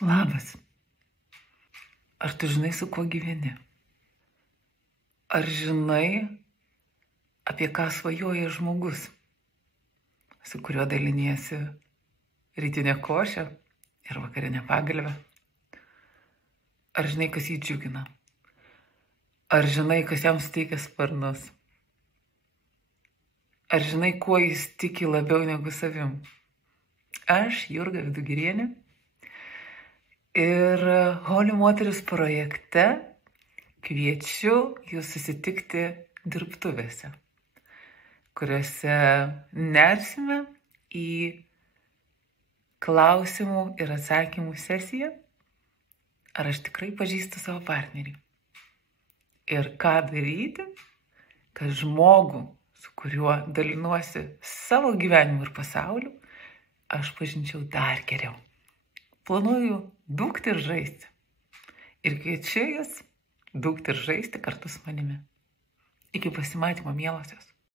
Labas. Ar tu žinai, su kuo gyveni? Ar žinai, apie ką svajoja žmogus, su kuriuo daliniesi rytinę košę ir vakarinę pagalvę? Ar žinai, kas jį džiugina? Ar žinai, kas jam suteikia sparnus? Ar žinai, kuo jis tiki labiau negu savim? Aš, Jurga Vidugirienė, ir Holy Moteris projekte kviečiu jūs susitikti dirbtuvėse, kuriuose nersime į klausimų ir atsakymų sesiją, ar aš tikrai pažįstu savo partnerį. Ir ką daryti, kad žmogų, su kuriuo dalinuosi savo gyvenimu ir pasauliu, aš pažinčiau dar geriau. Planuoju dūkti ir žaisti. Ir kviečiu jūs dūkti ir žaisti kartu su manimi. Iki pasimatymo, mielosios.